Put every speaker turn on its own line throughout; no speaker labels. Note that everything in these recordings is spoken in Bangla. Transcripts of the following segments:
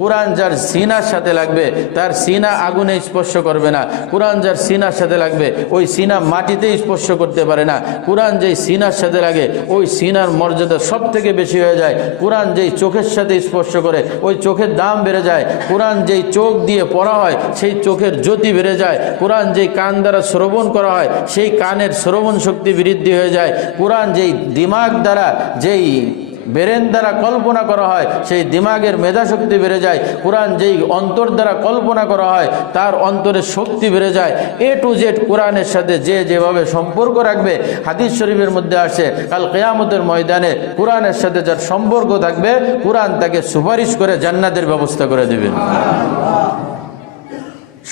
কোরআন যার সিনার সাথে লাগবে, তার সিনা আগুনে স্পর্শ করবে না। কোরআন যার সিনার সাথে লাগবে, ওই সিনা মাটিতে স্পর্শ করতে পারে না। কোরআন যেই সিনার সাথে লাগে, ওই সিনার মর্যাদা সব থেকে বেশি হয়ে যায়। কোরআন যেই চোখের সাথে স্পর্শ করে, ওই চোখের দাম বেড়ে যায়। কোরআন যেই চোখ দিয়ে পড়া হয়, সেই চোখের জ্যোতি বেড়ে যায়। কোরআন যেই কান দ্বারা শ্রবণ করা হয়, সেই কানের শ্রবণ শক্তি বৃদ্ধি হয়ে যায়। কোরআন যেই দিমাগ দ্বারা, যেই বেরেন দ্বারা কল্পনা করা হয়, সেই দিমাগের মেধাশক্তি বেড়ে যায়। কোরআন যেই অন্তর দ্বারা কল্পনা করা হয়, তার অন্তরের শক্তি বেড়ে যায়। এ টু জেড কোরআনের সাথে যে যেভাবে সম্পর্ক রাখবে, হাদিস শরীফের মধ্যে আসে, কাল কেয়ামতের ময়দানে কোরআনের সাথে যার সম্পর্ক থাকবে, কোরআন তাকে সুপারিশ করে জান্নাতের ব্যবস্থা করে দেবে।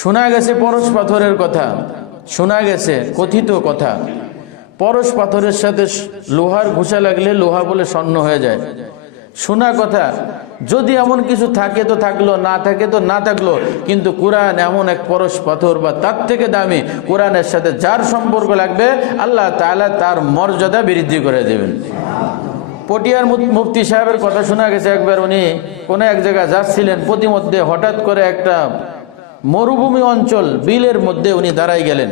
শোনা গেছে পরশ পাথরের কথা, শোনা গেছে কথিত কথা। পরশ পাথরের সাথে লোহার ঘুষা লাগলে লোহা বলে স্বর্ণ হয়ে যায়। শোনা কথা, যদি এমন কিছু থাকে তো থাকল, না থাকে তো না থাকল, কিন্তু কোরআন এমন এক পরশ পাথর বা তার থেকে দামি, কোরআনের সাথে যার সম্পর্ক লাগবে, আল্লাহ তাআলা তার মর্যাদা বৃদ্ধি করে দেবেন। পটিয়ার মুফতি সাহেবের কথা শোনা গেছে একবার, উনি কোনো এক জায়গায় যাচ্ছিলেন, প্রতিমধ্যে হঠাৎ করে একটা মরুভূমি অঞ্চল, বিলের মধ্যে উনি দাঁড়াই গেলেন।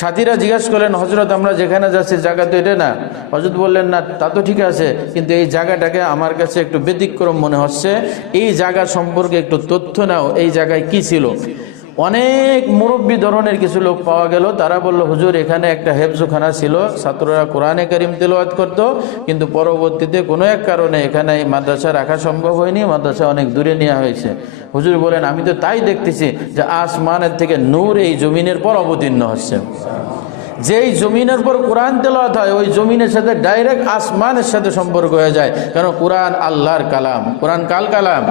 সাথীরা জিজ্ঞাসা করলেন হজরত আমরা যেখানে যাচ্ছি, জায়গা তো এটা না? হজরত বললেন, না, তা তো ঠিক আছে, কিন্তু এই জায়গাটাকে আমার কাছে একটু ব্যতিক্রম মনে হচ্ছে। এই জায়গা সম্পর্কে একটু তথ্য নাও, এই জায়গায় কি ছিল? অনেক মুরব্বী ধরনের কিছু লোক পাওয়া গেল। তারা বলল, হুজুর, এখানে একটা হেফজুখানা ছিল। ছাত্ররা কোরআনে করিম তেলোয়াত করত, কিন্তু পরবর্তীতে কোনো এক কারণে এখানে এই মাদ্রাসা রাখা সম্ভব হয়নি, মাদ্রাসা অনেক দূরে নেওয়া হয়েছে। হুজুর বলেন, আমি তো তাই দেখতেছি যে আসমানের থেকে নূর এই জমিনের পর অবতীর্ণ হচ্ছে। যেই জমিনের পর কোরআন তেলাওয়াত হয়, ওই জমিনের সাথে ডাইরেক্ট আসমানের সাথে সম্পর্ক হয়ে যায়। কারণ কোরআন আল্লাহর কালাম। কোরআন কাল কালাম?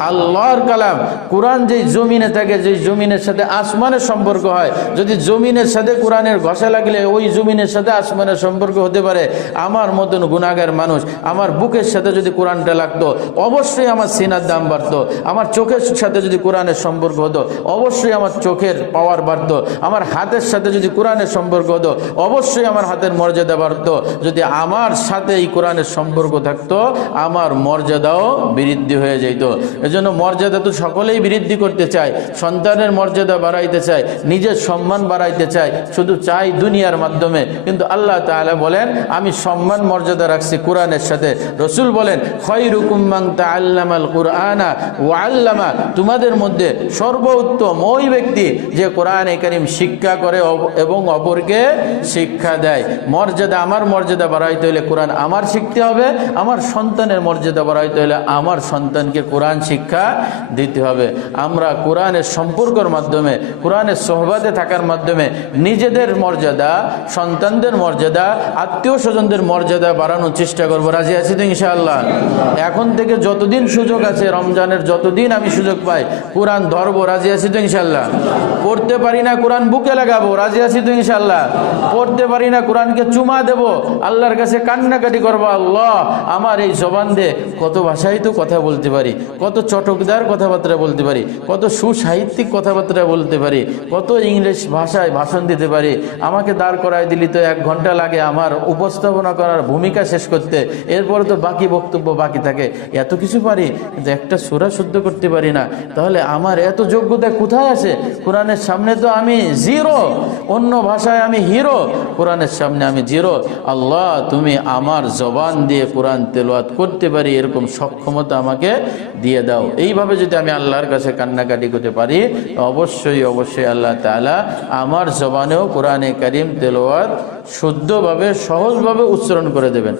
আল্লাহর কালাম। কোরআন যেই জমিনে থাকে, যেই জমিনের সাথে আসমানের সম্পর্ক হয়, যদি জমিনের সাথে কোরআনের ঘষা লাগলে, ওই জমিনের সাথে আসমানের সম্পর্ক হতে পারে। আমার মতন গুণাগার মানুষ, আমার বুকের সাথে যদি কোরআনটা লাগতো, অবশ্যই আমার সিনার দাম বাড়তো। আমার চোখের সাথে যদি কোরআনের সম্পর্ক হতো, অবশ্যই আমার চোখের পাওয়ার বাড়তো। আমার হাতের সাথে যদি কোরআনের সম্পর্ক হতো। অবশ্যই আমার হাতের মর্যাদা বাড়তো। যদি আমার সাথে এই কোরআনের সম্পর্ক থাকতো, আমার মর্যাদাও বৃদ্ধি হয়ে যেত। এজন্য মর্যাদা তো সকলেই বৃদ্ধি করতে চায়। সন্তানের মর্যাদা বাড়াইতে চায়, নিজের সম্মান বাড়াইতে চায়। শুধু চাই দুনিয়ার মাধ্যমে। কিন্তু আল্লাহ তাআলা বলেন, আমি সম্মান মর্যাদা রাখছি কোরআনের সাথে। রসুল বলেন খয়রুকুম্মাং তাআল্লামাল কুরআনা ওয়া আল্লামা। তোমাদের মধ্যে সর্বোত্তম ওই ব্যক্তি যে কোরআনে কারীম শিক্ষা করে এবং অপরকে শিক্ষা দেয়। মর্যাদা আমার মর্যাদা বাড়াইতে হলে কোরআন আমার শিখতে হবে, আমার সন্তানের মর্যাদা বাড়াইতে হলে আমার সন্তানকে কোরআন শিক্ষা দিতে হবে। আমরা কোরআনের সম্পর্কের মাধ্যমে, কোরআনের সহবাদে থাকার মাধ্যমে নিজেদের মর্যাদা, সন্তানদের মর্যাদা আত্মীয় স্বজনদের মর্যাদা বাড়ানোর চেষ্টা করব। রাজি আছি তো ইনশাআল্লাহ? এখন থেকে যতদিন সুযোগ আছে, রমজানের যতদিন আমি সুযোগ পাই, কোরআন ধরবো। রাজি আছি তো ইনশাআল্লাহ? পড়তে পারি না, কোরআন বুকে লাগাবো। রাজি আছি তো ইনশাআল্লাহ? পড়তে পারি না, কোরআনকে চুমা দেব, আল্লাহর কাছে কান্নাকাটি করব, আল্লাহ, আমার এই জবান দিয়ে কত ভাষায় তো কথা বলতে পারি, কত চটকদার কথাবার্তা বলতে পারি, কত সুসাহিত্যিক কথাবার্তা বলতে পারি, কত ইংলিশ ভাষায় ভাষণ দিতে পারি। আমাকে দাঁড় করায় দিলি তো এক ঘণ্টা লাগে আমার উপস্থাপনা করার ভূমিকা শেষ করতে। এরপরে তো বাকি বক্তব্য বাকি থাকে। এত কিছু পারি, কিন্তু একটা সুরা শুদ্ধ করতে পারি না। তাহলে আমার এত যোগ্যতা কোথায় আছে? কোরআনের সামনে তো আমি জিরো অন্য ভাষায় আমি হিরো, কোরআনের সামনে আমি জিরো। আল্লাহ, তুমি আমার জবান দিয়ে কোরআন তেলোয়াত করতে পারি, এরকম সক্ষমতা আমাকে দিয়ে দাও। এইভাবে যদি আমি আল্লাহর কাছে কান্নাকাটি করতে পারি অবশ্যই অবশ্যই আল্লাহ তালা আমার জবানেও কোরআনে করিম তেলোয়াত শুদ্ধভাবে, সহজভাবে উচ্চারণ করে দেবেন।